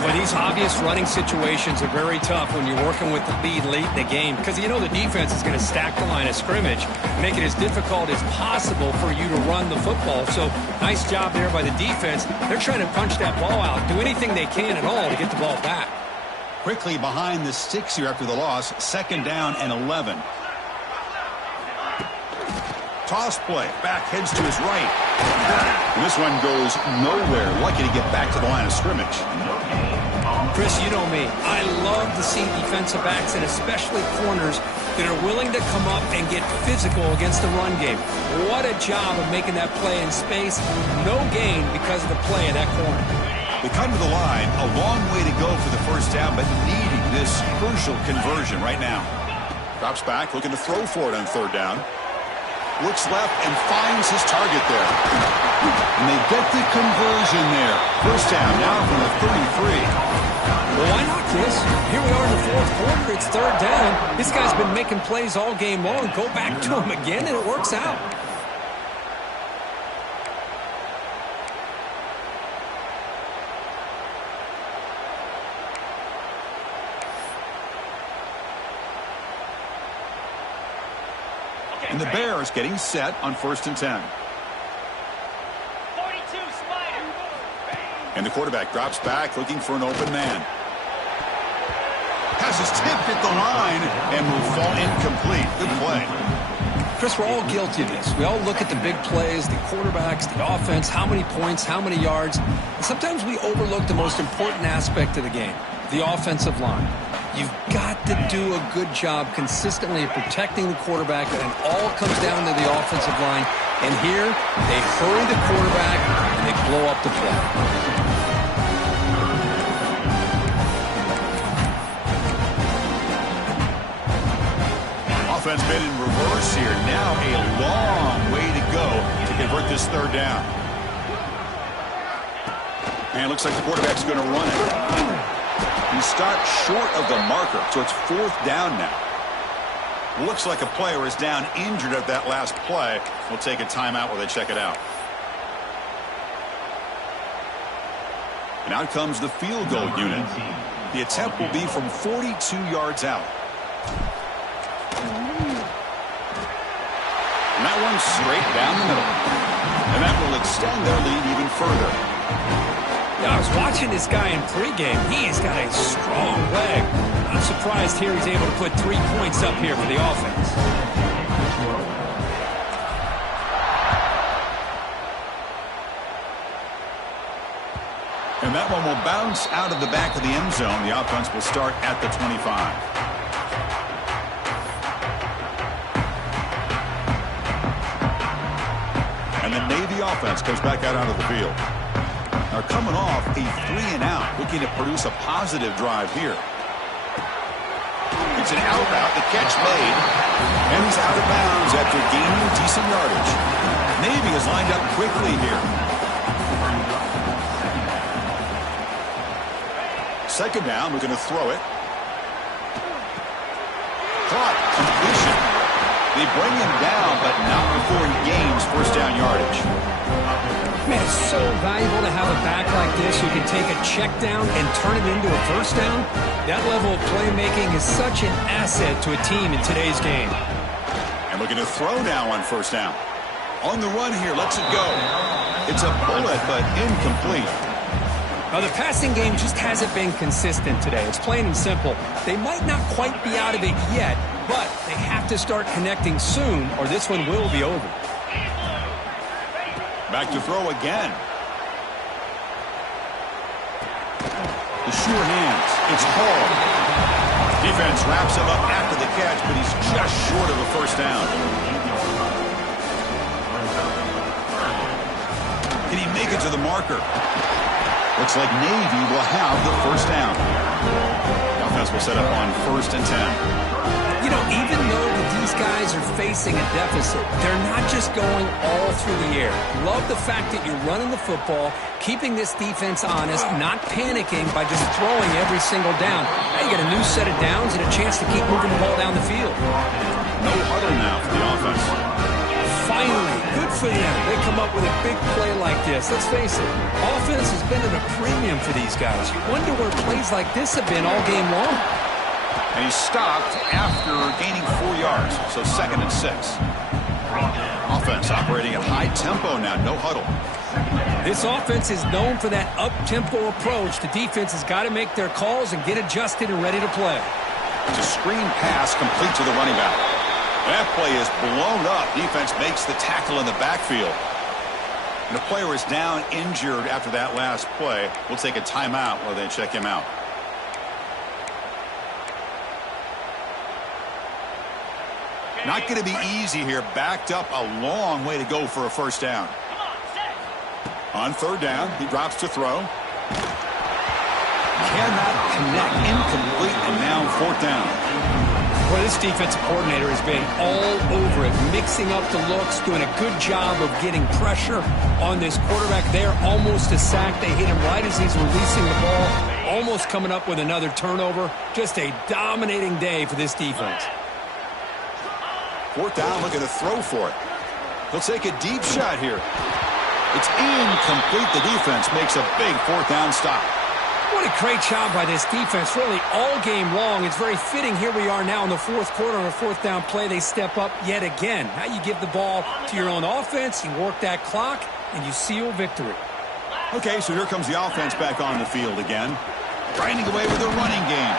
But these obvious running situations are very tough when you're working with the lead late in the game, because you know the defense is going to stack the line of scrimmage, make it as difficult as possible for you to run the football. So nice job there by the defense. They're trying to punch that ball out, do anything they can at all to get the ball back. Quickly behind the sticks here after the loss, 2nd down and 11. Toss play, back heads to his right. And this one goes nowhere. Lucky to get back to the line of scrimmage. Chris, you know me. I love to see defensive backs and especially corners that are willing to come up and get physical against the run game. What a job of making that play in space. No gain because of the play of that corner. They come to the line, a long way to go for the 1st down, but needing this crucial conversion right now. Drops back, looking to throw for it on 3rd down. Looks left and finds his target there. And they get the conversion there. 1st down now from the 33. Well, why not, Chris? Here we are in the 4th quarter. It's 3rd down. This guy's been making plays all game long. Go back to him again, and it works out. And the Bears getting set on 1st and 10. 42, Spider. And the quarterback drops back looking for an open man. Has his tip hit the line and will fall incomplete. Good play. Chris, we're all guilty of this. We all look at the big plays, the quarterbacks, the offense, how many points, how many yards. And sometimes we overlook the most important aspect of the game, the offensive line. You've got to do a good job consistently of protecting the quarterback, and it all comes down to the offensive line. And here, they hurry the quarterback, and they blow up the play. Offense been in reverse here. Now a long way to go to convert this 3rd down. And it looks like the quarterback's going to run it. He stopped short of the marker, so it's 4th down now. Looks like a player is down injured at that last play. We'll take a timeout while they check it out. And out comes the field goal unit. The attempt will be from 42 yards out. straight down the middle. And that will extend their lead even further. Yeah, I was watching this guy in pregame. He has got a strong leg. I'm surprised here he's able to put 3 points up here for the offense. And that one will bounce out of the back of the end zone. The offense will start at the 25. And the Navy offense comes back out onto the field. Now coming off a 3-and-out, looking to produce a positive drive here. It's an out route, the catch made, and he's out of bounds after gaining decent yardage. Navy is lined up quickly here. Second down, we're going to throw it. Caught, completion. They bring him down, but not before he gains first down yardage. Man, it's so valuable to have a back like this who can take a check down and turn it into a first down. That level of playmaking is such an asset to a team in today's game. And we're going to throw now on first down. On the run here, lets it go. It's a bullet, but incomplete. Now, the passing game just hasn't been consistent today. It's plain and simple. They might not quite be out of it yet, but they have to start connecting soon, or this one will be over. Back to throw again. The sure hands. It's Hall. Defense wraps him up after the catch, but he's just short of a first down. Can he make it to the marker? Looks like Navy will have the first down. The offense will set up on 1st and 10. You know, even though these guys are facing a deficit, they're not just going all through the air. Love the fact that you're running the football, keeping this defense honest, not panicking by just throwing every single down. Now you get a new set of downs and a chance to keep moving the ball down the field. No huddle now for the offense. Finally, good for them. They come up with a big play like this. Let's face it, offense has been at a premium for these guys. You wonder where plays like this have been all game long. And he stopped after gaining 4 yards, so 2nd and 6. Offense operating at high tempo now, no huddle. This offense is known for that up-tempo approach. The defense has got to make their calls and get adjusted and ready to play. It's a screen pass complete to the running back. That play is blown up. Defense makes the tackle in the backfield. And the player is down injured after that last play. We'll take a timeout while they check him out. Not going to be easy here. Backed up a long way to go for a first down. On 3rd down, he drops to throw. Cannot connect. Incomplete, and now 4th down. Well, this defensive coordinator has been all over it, mixing up the looks, doing a good job of getting pressure on this quarterback there. Almost a sack. They hit him right as he's releasing the ball, almost coming up with another turnover. Just a dominating day for this defense. 4th down, looking to throw for it. He'll take a deep shot here. It's incomplete. The defense makes a big 4th down stop. What a great job by this defense, really all game long. It's very fitting. Here we are now in the 4th quarter on a 4th down play. They step up yet again. Now you give the ball to your own offense, you work that clock, and you seal victory. Okay, so here comes the offense back on the field again. Grinding away with a running game.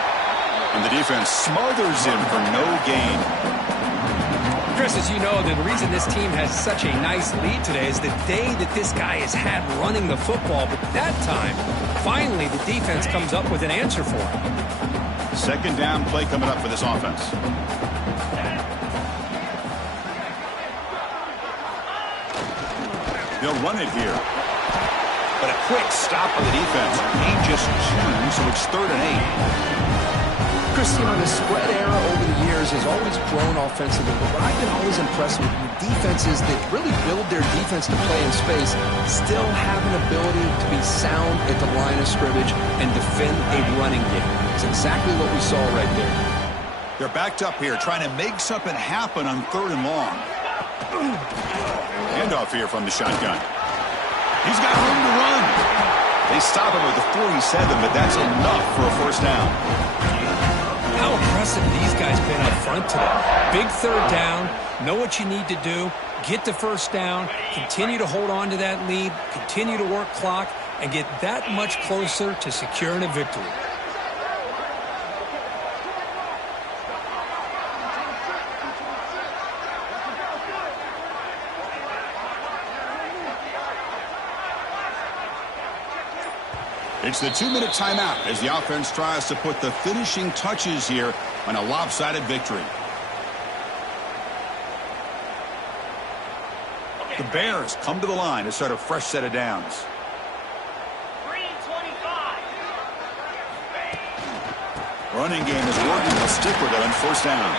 And the defense smothers him for no gain. Chris, as you know, the reason this team has such a nice lead today is the day that this guy has had running the football. But that time, finally, the defense comes up with an answer for him. 2nd down play coming up for this offense. They'll run it here. But a quick stop on the defense. Gain just 2, so it's 3rd and 8. Chris, you know, the spread era over the years has always grown offensively, but what I've been always impressed with defenses that really build their defense to play in space still have an ability to be sound at the line of scrimmage and defend a running game. It's exactly what we saw right there. They're backed up here, trying to make something happen on 3rd and long. Handoff here from the shotgun. He's got room to run. They stop him with the 47, but that's enough for a first down. How impressive these guys been up front today. Big third down, know what you need to do, get the first down, continue to hold on to that lead, continue to work clock, and get that much closer to securing a victory. It's the 2-minute timeout as the offense tries to put the finishing touches here on a lopsided victory. The Bears come to the line to start a fresh set of downs. 3:25. Running game is working. They'll stick with it on first down.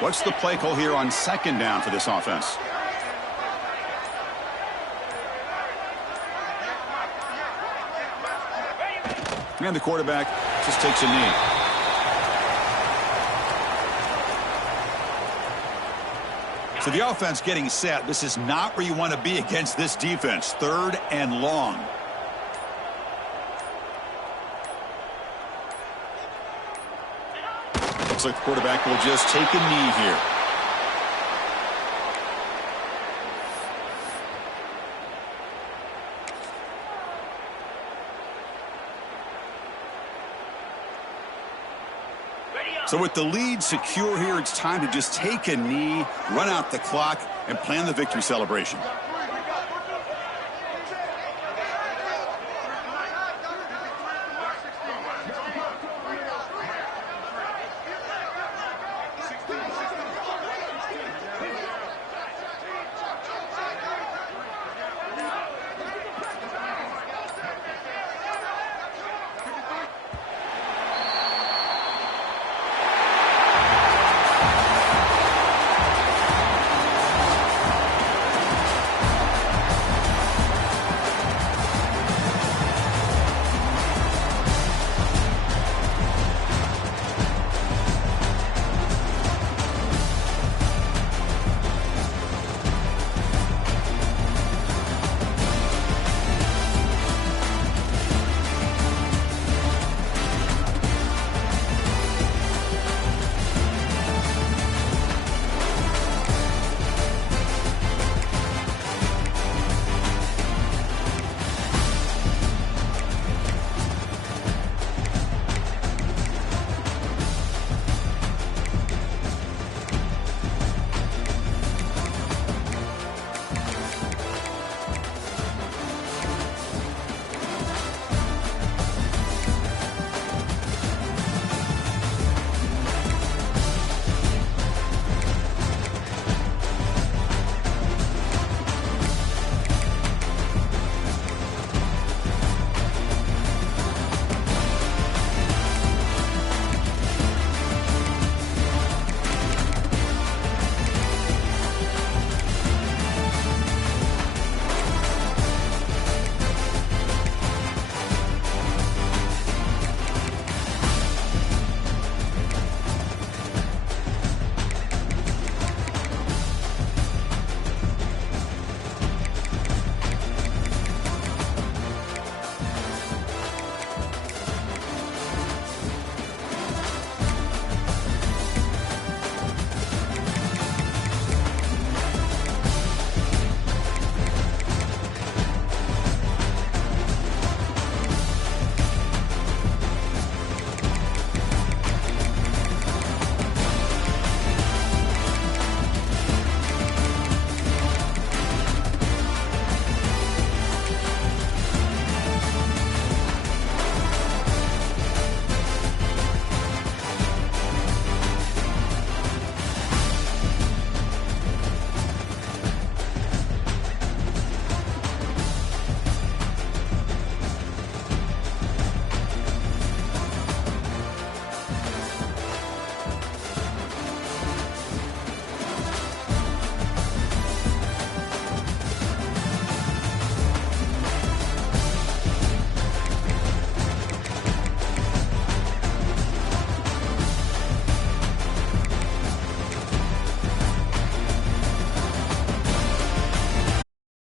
What's the play call here on second down for this offense? And the quarterback just takes a knee. So the offense getting set. This is not where you want to be against this defense. 3rd and long. Looks like the quarterback will just take a knee here. So with the lead secure here, it's time to just take a knee, run out the clock, and plan the victory celebration.